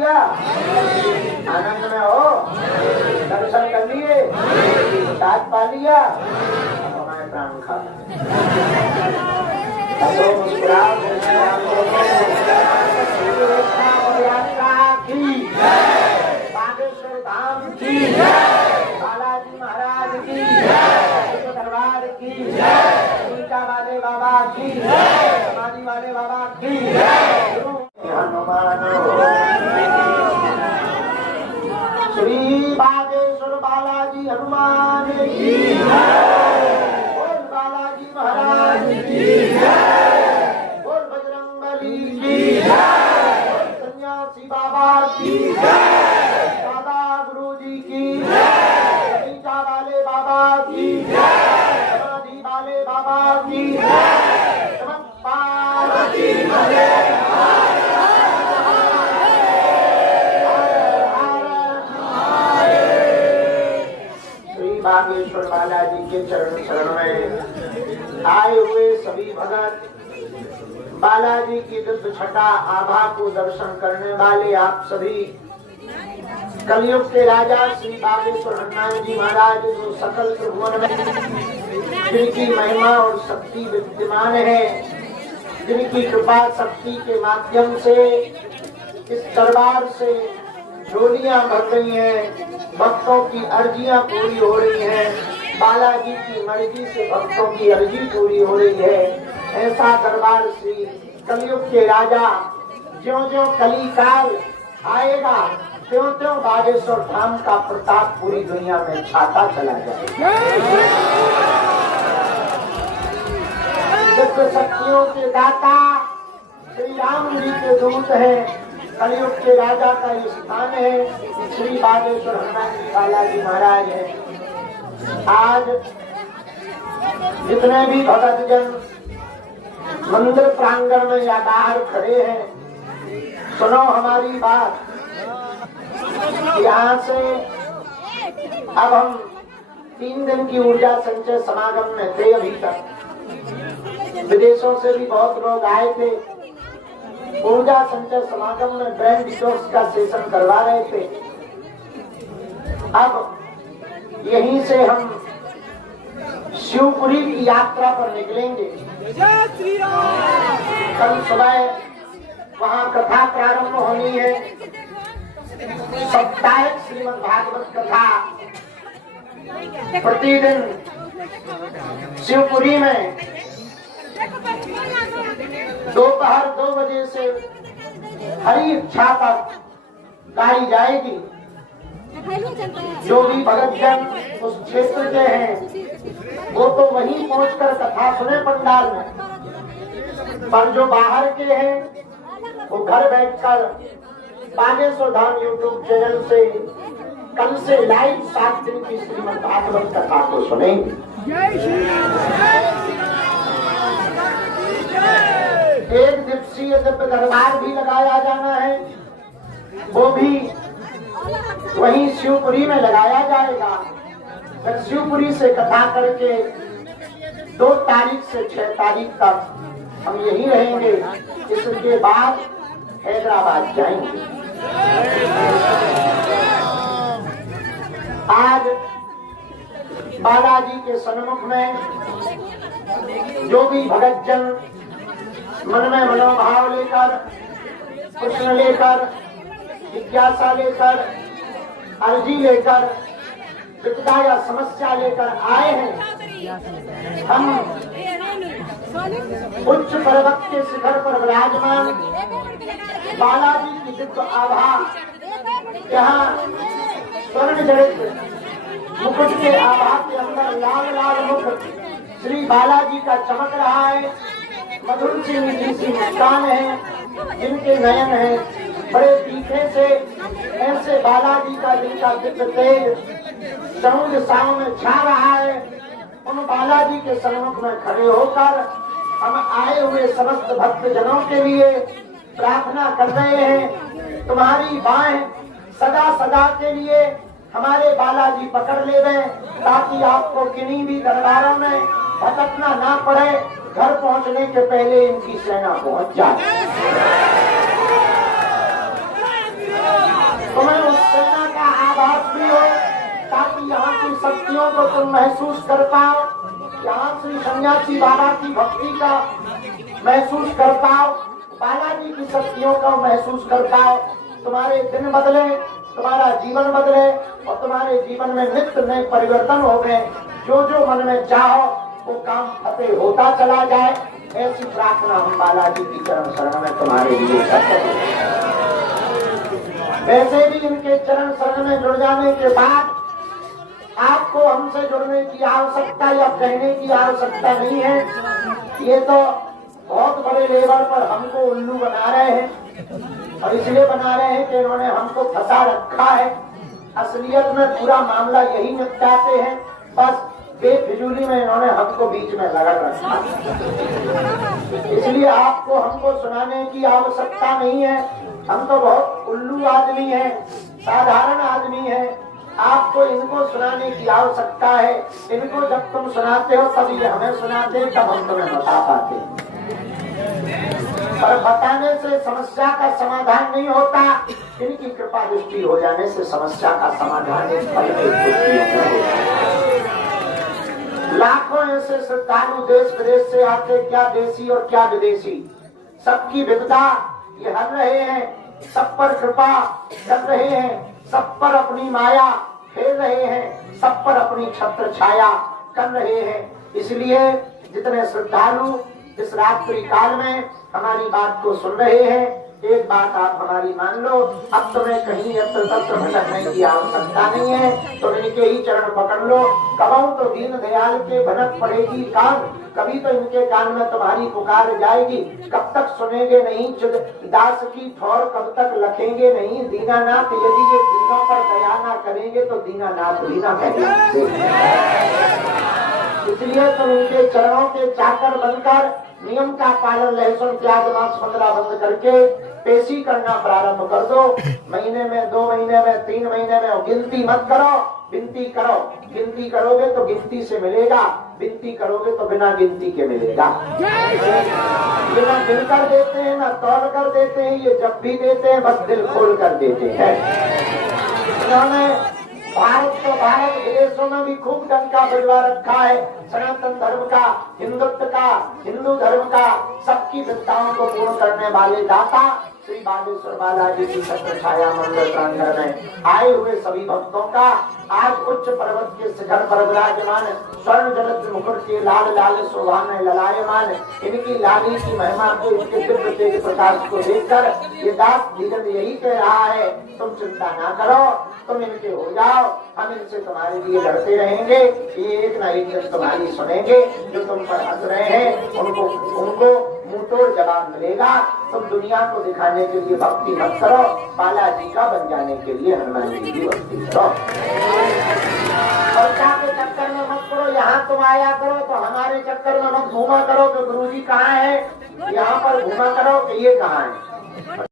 लिया? आनंद में हो? दर्शन कर लिए? साथ पा लिया? अब हमारे प्राण खा मुस्कुराओ की बागेश्वर धाम की, बालाजी महाराज की, दरबार की, ऊंचा वाले बाबा की, समाधि वाले बाबा की, हनुमान श्री बागेश्वर बालाजी हनुमान की, बोल बालाजी महाराज की, बोल बजरंगबली की, बोल सन्यासी बाबा की, दादा गुरु जी की, ऊंचा वाले बाबा की, समाधि वाले बाबा की, पार्वती बागेश्वर बालाजी के चरण शरण में आए हुए सभी भगत, बालाजी की दिव्य छटा आभा को दर्शन करने वाले आप सभी, कलयुग के राजा श्री बागेश्वर हनुमान जी महाराज जो सकल त्रिभुवन में जिनकी महिमा और शक्ति विद्यमान है, जिनकी कृपा शक्ति के माध्यम से इस दरबार से झोलियां भर रही हैं, भक्तों की अर्जियां पूरी हो रही हैं, बालाजी की मर्जी से भक्तों की अर्जी पूरी हो रही है। ऐसा दरबार श्री कलयुग के राजा ज्यों ज्यों कली काल आएगा त्यों त्यों बागेश्वर धाम का प्रताप पूरी दुनिया में छाता चला जाएगा। दिव्य शक्तियों के दाता श्री राम जी के दूत हैं, कलयुग के राजा का ये स्थान है, श्री बागेश्वर हनुमान जी बालाजी महाराज है। आज जितने भी भगत जन मंदिर प्रांगण में या बाहर खड़े हैं, सुनो हमारी बात। यहाँ से अब हम 3 दिन की ऊर्जा संचय समागम में थे। अभी तक विदेशों से भी बहुत लोग आए थे, ऊर्जा संचय समागम में ब्रेन डिटॉक्स का सेशन करवा रहे थे। अब यहीं से हम शिवपुरी की यात्रा पर निकलेंगे। कल सुबह वहाँ कथा प्रारंभ होनी है, साप्ताहिक श्रीमद् भागवत कथा प्रतिदिन शिवपुरी में दोपहर 2 बजे से हरि इच्छा तक गाई जाएगी। जो भी भगत जन उस क्षेत्र के हैं वो तो वहीं पहुंचकर कथा सुने पंडाल में, पर जो बाहर के हैं वो घर बैठकर बागेश्वर धाम यूट्यूब चैनल से कल से लाइव 7 दिन की श्रीमद् भागवत कथा को सुनेंगे। एक दिवसीय दिव्य दरबार भी लगाया जाना है, वो भी वहीं शिवपुरी में लगाया जाएगा। फिर शिवपुरी से कथा करके 2 तारीख से 6 तारीख तक हम यहीं रहेंगे। इसके बाद हैदराबाद जाएंगे। आज बालाजी के सन्मुख में जो भी भगत जन मन में मनोभाव लेकर, प्रश्न लेकर, जिज्ञासा लेकर, अर्जी लेकर, विपदा या समस्या लेकर आए हैं, हम उच्च पर्वत के शिखर पर विराजमान बालाजी की दिव्य आभा, यहाँ स्वर्ण जड़ित मुकुट के आभा के अंदर लाल लाल मुख श्री बालाजी का चमक रहा है। मधुर सी मीठी सी मुस्कान है, जिनके नयन है बड़े तीखे से, ऐसे बालाजी का जिनका दिव्य तेज चारों दिशाओं में छा रहा है। उन बालाजी के सन्मुख में खड़े होकर हम आए हुए समस्त भक्त जनों के लिए प्रार्थना कर रहे हैं। तुम्हारी बाहें सदा सदा के लिए हमारे बालाजी पकड़ ले गए, ताकि आपको किन्हीं भी दरबारों में भटकना ना पड़े। घर पहुंचने के पहले इनकी सेना पहुंच जाए। यहाँ की शक्तियों को तुम महसूस कर पाओ, यहाँ श्री सन्यासी बाबा की भक्ति का महसूस कर पाओ, बालाजी की शक्तियों का महसूस कर पाओ, तुम्हारे दिन बदले, तुम्हारा जीवन बदले और तुम्हारे जीवन में नित्य नए परिवर्तन हो गए। जो जो मन में चाहो वो काम फतेह होता चला जाए, ऐसी प्रार्थना हम बालाजी की चरण शरण में तुम्हारे लिए करते हैं। वैसे भी इनके चरण शरण में जुड़ जाने के बाद आपको हमसे जुड़ने की आवश्यकता या कहने की आवश्यकता नहीं है। ये तो बहुत बड़े लेवल पर हमको उल्लू बना रहे हैं और इसलिए बना रहे हैं कि इन्होंने हमको फंसा रखा है। असलियत में पूरा मामला यही निपटाते हैं, बस बेफिजूली में इन्होंने हमको बीच में लगा रखा। इसलिए आपको हमको सुनाने की आवश्यकता नहीं है। हम तो बहुत उल्लू आदमी हैं, साधारण आदमी हैं। आपको इनको सुनाने की आवश्यकता है। इनको जब तुम सुनाते हो तब ये हमें सुनाते हैं, तब हम तुम्हें बता पाते हैं। पर बताने से समस्या का समाधान नहीं होता, इनकी कृपा दृष्टि हो जाने से समस्या का समाधान लाखों ऐसे श्रद्धालु देश विदेश से आके, क्या देशी और क्या विदेशी, सबकी विपदा ये हर रहे हैं, सब पर कृपा कर रहे हैं, सब पर अपनी माया फेर रहे हैं, सब पर अपनी छत्र छाया कर रहे हैं। इसलिए जितने श्रद्धालु इस रात्रि काल में हमारी बात को सुन रहे हैं, एक बात आप हमारी मान लो, अब तुम्हें कहीं यत्र तत्र भटकने की आवश्यकता नहीं है। तुम इनके ही चरण पकड़ लो। कबहू तो दीन दयाल के भनक पड़ेगी कान, कभी तो इनके कान में तुम्हारी पुकार जाएगी। कब तक सुनेंगे नहीं चिद दास की ठोर, कब तक लखेंगे नहीं दीनानाथ। यदि ये दीनों पर दया ना करेंगे तो दीनानाथ भी ना कहेंगे। इसलिए तुम इनके चरणों के चाकर बनकर नियम का पालन, लहसुन प्याज मांस वगैरह बंद करके पेशी करना प्रारंभ कर दो। महीने में, 2 महीने में, 3 महीने में गिनती मत करो, विनती करो। गिनती करोगे तो गिनती से मिलेगा, विनती करोगे तो बिना गिनती के मिलेगा। ये ना गिन कर देते हैं ना तौल कर देते हैं, ये जब भी देते हैं बस दिल खोल कर देते हैं। इन्होंने भारत को, भारत विदेशों में भी खूब डंका बजवा रखा है, सनातन धर्म का, हिंदुत्व का, हिंदू धर्म का, सबकी विद्याओं को पूर्ण करने वाले दाता श्री बालेश्वर बालाजी की छत्र छाया मंदिर प्रांगण में आए हुए सभी भक्तों का आज उच्च पर्वत के शिखर पर विराजमान स्वर्ण जनित मुकुट के लाल लाल शोभा में ललायमान इनकी लाली की महिमा को, इसके दिव्य तेज प्रकाश को देखकर ये दास धीरज यही कह रहा है, तुम चिंता ना करो, तुम इनके हो जाओ, हम इनसे तुम्हारे लिए लड़ते रहेंगे। ये एक ना एक दिन तुम्हारी सुनेंगे। जो तुम पर हंस रहे हैं उनको मुंहतोड़ जवाब मिलेगा। तुम दुनिया को दिखाने के लिए भक्ति मत करो, बालाजी का बन जाने के लिए हनुमान जी की भक्ति करो। और क्या के चक्कर में मत करो, यहाँ तुम आया करो तो हमारे चक्कर में मत घूमा करो कि गुरुजी कहाँ है, यहाँ पर घूमा करो कि ये कहाँ है।